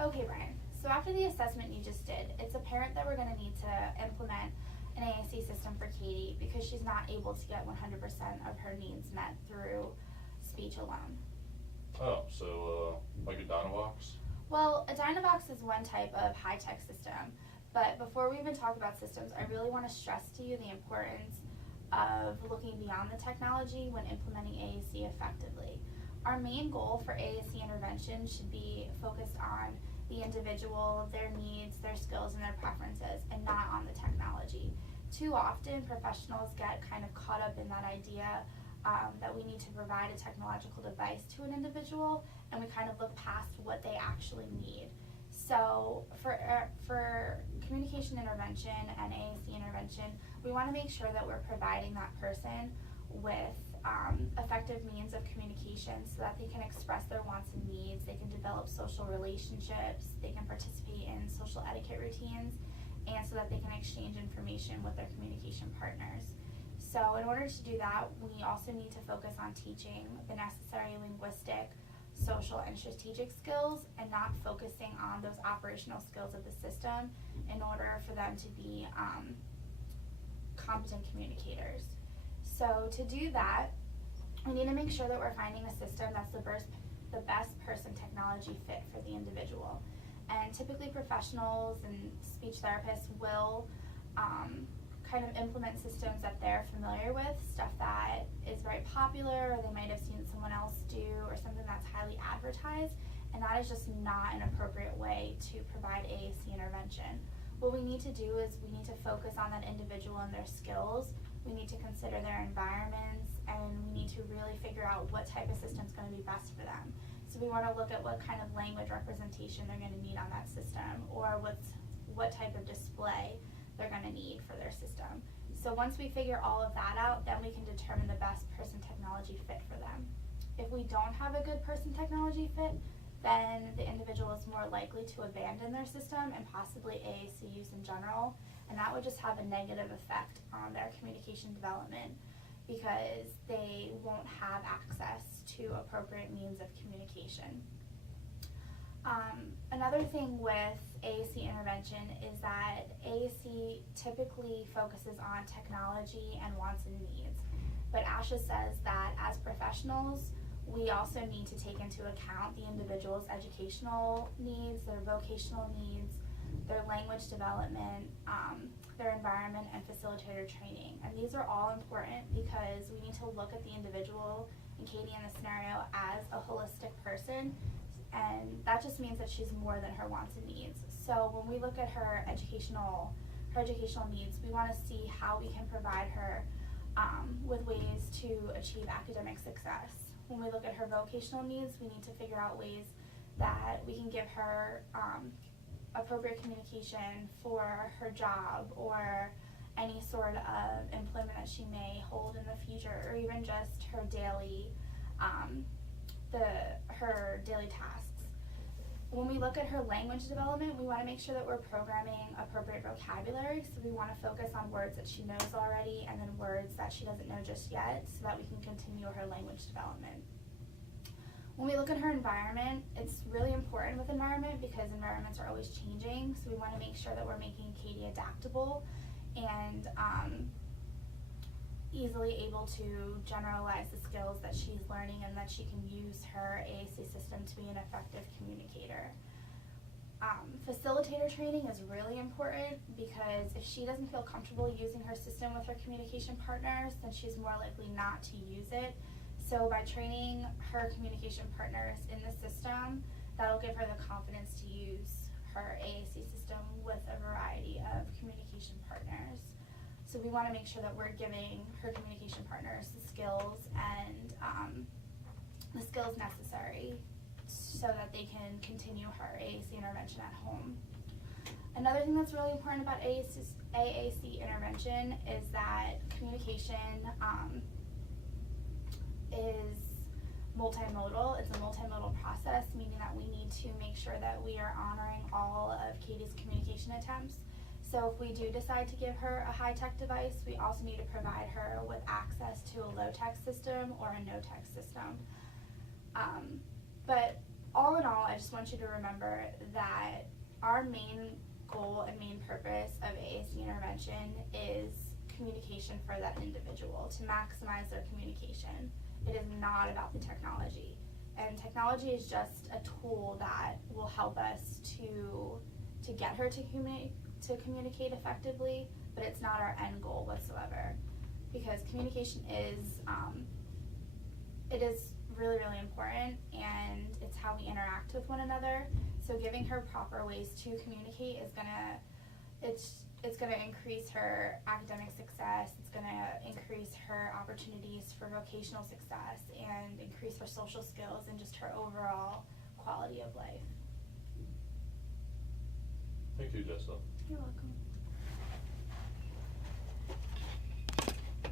Okay, Brian. So after the assessment you just did, it's apparent that we're going to need to implement an AAC system for Katie because she's not able to get 100% of her needs met through speech alone. Oh, so like a Dynavox? Well, a Dynavox is one type of high-tech system, but before we even talk about systems, I really want to stress to you the importance of looking beyond the technology when implementing AAC effectively. Our main goal for AAC intervention should be focused on the individual, their needs, their skills, and their preferences, and not on the technology. Too often, professionals get kind of caught up in that idea that we need to provide a technological device to an individual, and we kind of look past what they actually need. So for communication intervention and AAC intervention, we want to make sure that we're providing that person with effective means of communication so that they can express their wants and needs, they can develop social relationships, they can participate in social etiquette routines, and so that they can exchange information with their communication partners. So in order to do that, we also need to focus on teaching the necessary linguistic, social, and strategic skills and not focusing on those operational skills of the system in order for them to be competent communicators. So to do that, we need to make sure that we're finding a system that's the best person technology fit for the individual. And typically professionals and speech therapists will kind of implement systems that they're familiar with, stuff that is very popular or they might have seen someone else do or something that's highly advertised, and that is just not an appropriate way to provide AAC intervention. What we need to do is we need to focus on that individual and their skills. We need to consider their environments, and we need to really figure out what type of system is going to be best for them. So we want to look at what kind of language representation they're going to need on that system, or what type of display they're going to need for their system. So once we figure all of that out, then we can determine the best person technology fit for them. If we don't have a good person technology fit, then the individual is more likely to abandon their system and possibly AAC use in general, and that would just have a negative effect on their communication development because they won't have access to appropriate means of communication. Another thing with AAC intervention is that AAC typically focuses on technology and wants and needs. But ASHA says that as professionals, we also need to take into account the individual's educational needs, their vocational needs, their language development, their environment, and facilitator training. And these are all important because we need to look at the individual, and Katie in this scenario, as a holistic person. And that just means that she's more than her wants and needs. So when we look at her educational needs, we want to see how we can provide her with ways to achieve academic success. When we look at her vocational needs, we need to figure out ways that we can give her appropriate communication for her job or any sort of employment that she may hold in the future, or even just her daily her daily tasks. When we look at her language development, we want to make sure that we're programming appropriate vocabulary. So we want to focus on words that she knows already and then words that she doesn't know just yet so that we can continue her language development. When we look at her environment, it's really important with environment because environments are always changing. So we want to make sure that we're making Katie adaptable and easily able to generalize the skills that she's learning and that she can use her AAC system to be an effective communicator. Facilitator training is really important because if she doesn't feel comfortable using her system with her communication partners, then she's more likely not to use it. So by training her communication partners in the system, that'll give her the confidence to use her AAC system with a variety of communication partners. So we want to make sure that we're giving her communication partners the skills and the skills necessary so that they can continue her AAC intervention at home. Another thing that's really important about AAC intervention is that communication is multimodal. It's a multimodal process, meaning that we need to make sure that we are honoring all of Katie's communication attempts. So if we do decide to give her a high-tech device, we also need to provide her with access to a low-tech system or a no-tech system. But all in all, all, I just want you to remember that our main goal and main purpose of AAC intervention is communication for that individual, to maximize their communication. It is not about the technology. And technology is just a tool that will help us to get her to communicate effectively, but it's not our end goal whatsoever. Because communication is, it is really, really important, and it's how we interact with one another. So giving her proper ways to communicate is it's gonna increase her academic success, it's gonna increase her opportunities for vocational success, and increase her social skills and just her overall quality of life. Thank you, Jessa. You're welcome.